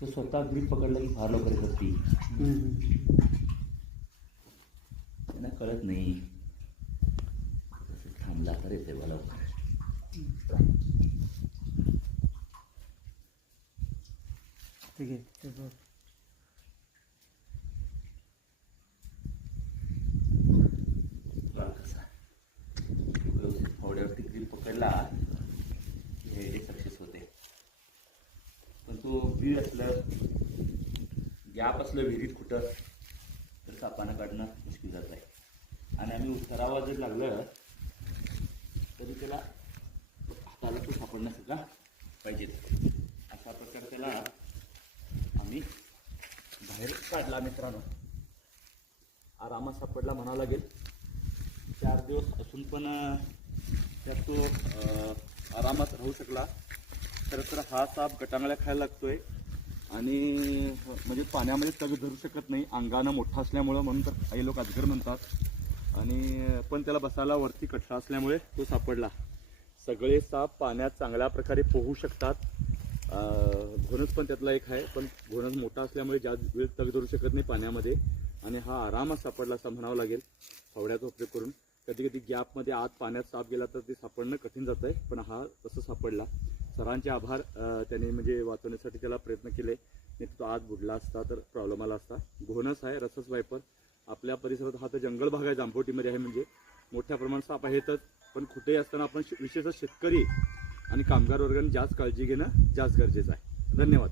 तो स्वतः ग्रीप पकडला की फार लवकर येतात ती. त्यांना कळत नाही. तसं थांबला तर येते मला लवकर. ठीक आहे. कसा फावड्यावरती ग्रीप पकडला की हे सक्सेस होते. पण तो बीळ असलं गॅप असलं विहिरीत कुठं तर सापानं काढणं मुश्किल जात आहे. आणि आम्ही उतरावा जर लागलं तरी त्याला हाताला तो सापडण्यासारखा पाहिजे. अशा प्रकारे त्याला आम्ही बाहेर काढला. मित्रांनो, आरामात सापडला म्हणावं लागेल. 4 दिवस असून पण त्यात तो आरामात राहू शकला. खरं तर हा साप गटांगळ्या खायला लागतोय आणि म्हणजे पाण्यामध्ये तग धरू शकत नाही, अंगानं मोठा असल्यामुळं, म्हणून तर काही लोक अजगर म्हणतात. आणि पण त्याला बसायला वरती कठरा असल्यामुळे तो सापडला. सगळे साप पाण्यात चांगल्या प्रकारे पोहू शकतात. घोणस पण त्यातला एक आहे, पण घोणस मोठा असल्यामुळे जास्त वेळ तग धरू शकत नाही पाण्यामध्ये. आणि हा आरामात सापडला असं म्हणावं लागेल फावड्याचा उपयोग करून. कधी कधी गॅपमध्ये आत पाण्यात साप गेला तर ते सापडणं कठीण जात आहे, पण हा तसं सापडला. सरांचे आभार. त्याने म्हणजे वाचवण्यासाठी त्याला प्रयत्न केले. नाही तो आत बुडला असता तर प्रॉब्लेम आला असता. घोणस आहे, रसस वायपर. आपल्या परिसरात हा तर जंगल भाग आहे, जांभोटीमध्ये आहे, म्हणजे मोठ्या प्रमाणात साप आहेतच. पण कुठेही असताना आपण विशेषतः शेतकरी आणि कामगार वर्गाने जास्त काळजी घेणं जास्त गरजेचं आहे. धन्यवाद.